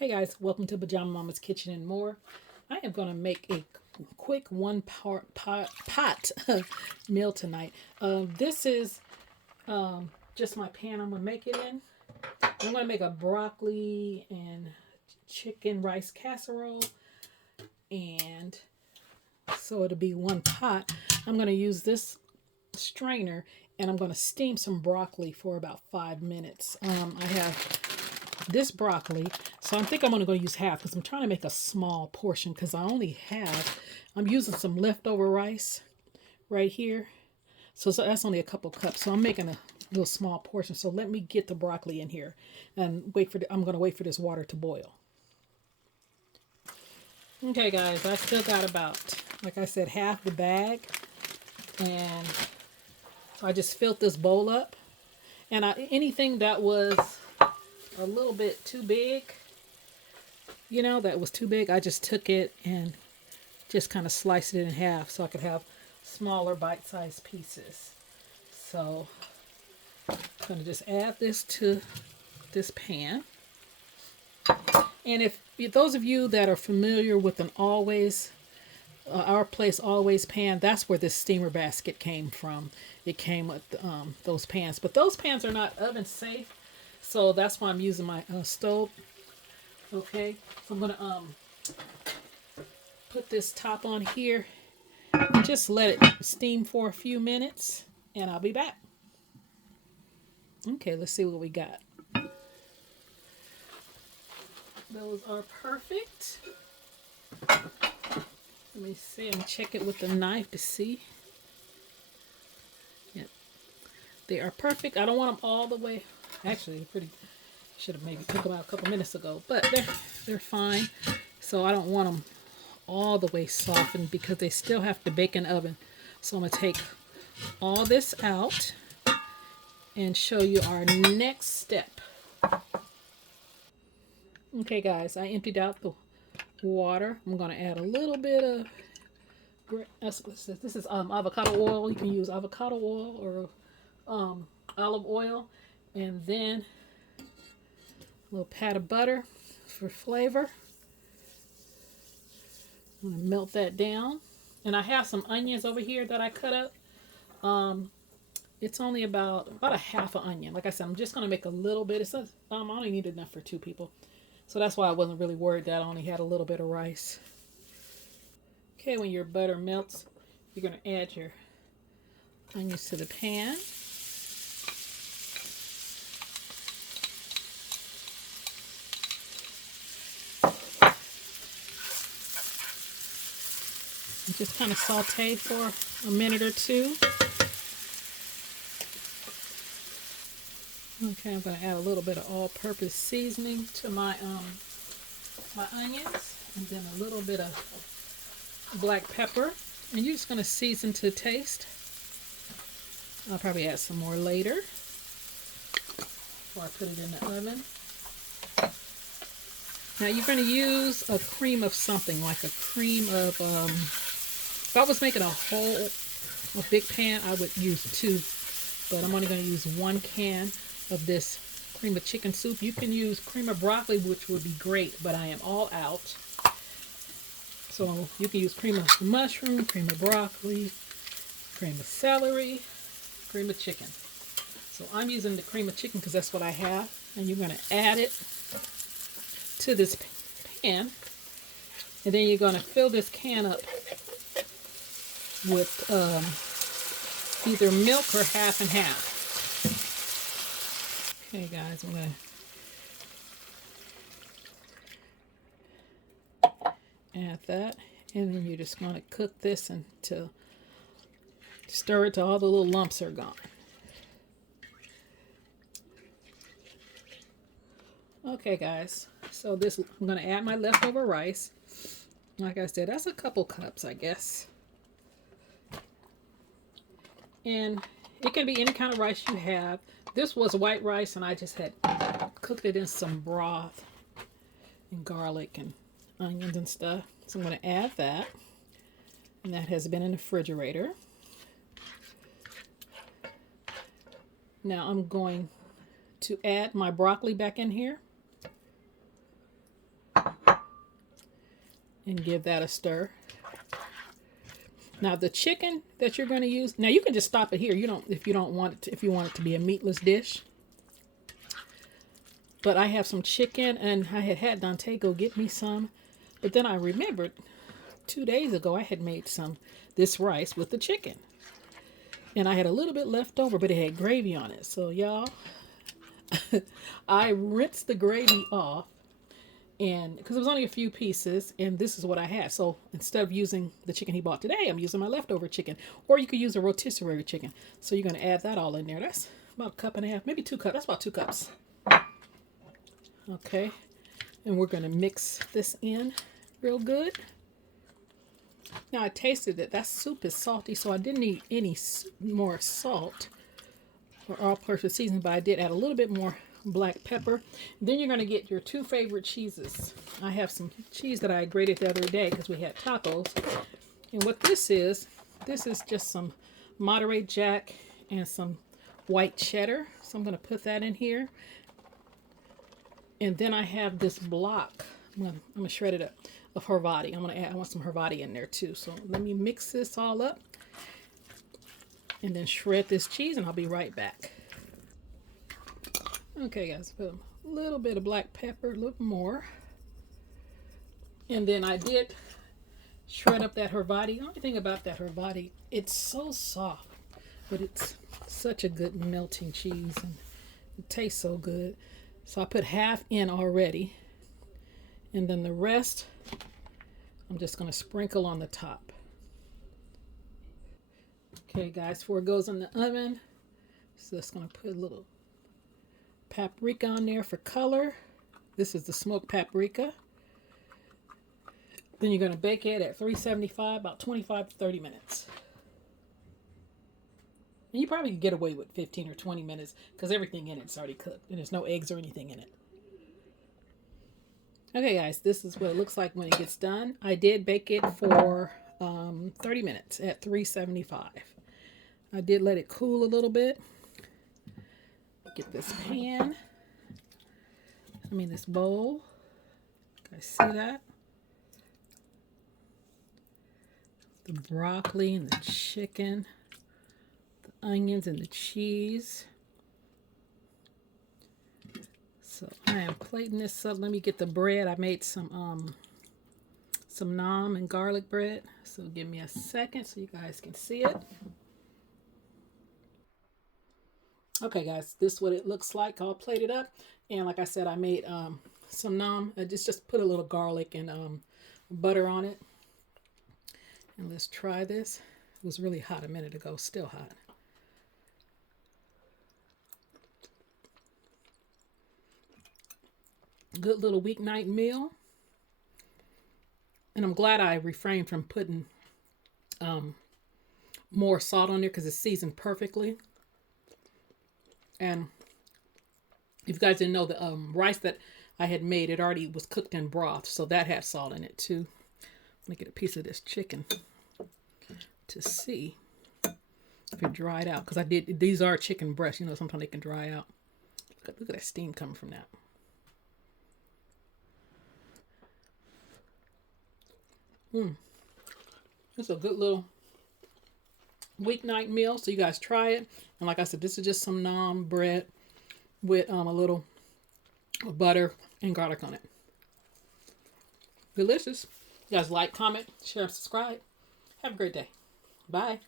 Hey guys, welcome to Pajama Mama's Kitchen and More. I am going to make a quick pot meal tonight. This is just my pan I'm going to make it in. I'm going to make a broccoli and chicken rice casserole. And so it'll be one pot. I'm going to use this strainer and I'm going to steam some broccoli for about 5 minutes. I have this broccoli, so I think I'm only going to use half because I'm trying to make a small portion because I'm using some leftover rice right here. So that's only a couple cups. So I'm making a little small portion. So let me get the broccoli in here and I'm going to wait for this water to boil. Okay guys, I still got about, like I said, half the bag. And so I just filled this bowl up. And anything that was a little bit too big, that was too big, I just took it and just kind of sliced it in half so I could have smaller bite-sized pieces. So I'm going to just add this to this pan. And if those of you that are familiar with an Always, Our Place Always pan, that's where this steamer basket came from. It came with those pans. But those pans are not oven safe. So that's why I'm using my stove. Okay, so I'm going to put this top on here and just let it steam for a few minutes and I'll be back. Okay, let's see what we got. Those are perfect. Let me see, I'm going to check it with the knife to see. Yep, they are perfect. I don't want them all the way. Actually, should have maybe took them out a couple minutes ago, but they're fine. So I don't want them all the way softened because they still have to bake in the oven. So I'm going to take all this out and show you our next step. Okay guys, I emptied out the water. I'm going to add a little bit of, this is avocado oil. You can use avocado oil or olive oil. And then a little pat of butter for flavor. I'm going to melt that down. And I have some onions over here that I cut up. It's only about a half an onion. Like I said, I'm just going to make a little bit. I only need enough for 2 people. So that's why I wasn't really worried that I only had a little bit of rice. Okay, when your butter melts, you're going to add your onions to the pan. And just kind of saute for a minute or 2. Okay, I'm going to add a little bit of all-purpose seasoning to my my onions, and then a little bit of black pepper. And you're just going to season to taste. I'll probably add some more later before I put it in the oven. Now you're going to use a cream of something, like a cream of, if I was making a big pan, I would use 2. But I'm only going to use 1 can of this cream of chicken soup. You can use cream of broccoli, which would be great, but I am all out. So you can use cream of mushroom, cream of broccoli, cream of celery, cream of chicken. So I'm using the cream of chicken because that's what I have. And you're going to add it to this pan. And then you're going to fill this can up with either milk or half and half. Okay guys, I'm going to add that, and then you're just going to cook this until, stir it till all the little lumps are gone. Okay guys, so I'm going to add my leftover rice. Like I said, that's a couple cups, I guess. And it can be any kind of rice you have. This was white rice, and I just had cooked it in some broth and garlic and onions and stuff. So I'm going to add that. And that has been in the refrigerator. Now I'm going to add my broccoli back in here. and give that a stir. Now the chicken that you're going to use, now you can just stop it here. You don't, if you don't want it to, if you want it to be a meatless dish. But I have some chicken, and I had Dante go get me some. But then I remembered 2 days ago I had made this rice with the chicken. And I had a little bit left over, but it had gravy on it. So y'all, I rinsed the gravy off, and because it was only a few pieces, and this is what I had. So instead of using the chicken he bought today, I'm using my leftover chicken. Or you could use a rotisserie chicken. So you're going to add that all in there. That's about 1.5 cups, maybe 2 cups. That's about 2 cups. Okay, and we're going to mix this in real good. Now I tasted it. That soup is salty, so I didn't need any more salt or all-purpose seasoning, but I did add a little bit more black pepper. Then you're going to get your 2 favorite cheeses. I have some cheese that I grated the other day because we had tacos. And what this is just some Monterey Jack and some white cheddar. So I'm going to put that in here. And then I have this block. I'm gonna shred it up of Harvati. I want some Harvati in there too. So let me mix this all up and then shred this cheese, and I'll be right back. Okay guys, put a little bit of black pepper, a little more. And then I did shred up that Harvati. The only thing about that Harvati, it's so soft, but it's such a good melting cheese, and it tastes so good. So I put half in already, and then the rest I'm just going to sprinkle on the top. Okay guys, before it goes in the oven, so just going to put a little paprika on there for color. This is the smoked paprika. Then you're going to bake it at 375, about 25 to 30 minutes. And you probably could get away with 15 or 20 minutes because everything in it's already cooked and there's no eggs or anything in it. Okay guys, this is what it looks like when it gets done. I did bake it for 30 minutes at 375. I did let it cool a little bit. Get this pan. This bowl. You guys see that? The broccoli and the chicken. Onions and the cheese. So I am plating this up. Let me get the bread. I made some naan and garlic bread. So give me a second so you guys can see it. Okay guys, this is what it looks like all plated up. And like I said, I made some naan. I just put a little garlic and butter on it. And let's try this. It was really hot a minute ago, still hot. Good little weeknight meal. And I'm glad I refrained from putting more salt on there because it's seasoned perfectly. And if you guys didn't know, the rice that I had made, it already was cooked in broth, so that had salt in it too. Let me get a piece of this chicken to see if it dried out, because these are chicken breasts, sometimes they can dry out. Look at that steam coming from that. It's a good little weeknight meal, so you guys try it. And like I said, this is just some naan bread with a little butter and garlic on it. Delicious. You guys like, comment, share, subscribe. Have a great day. Bye.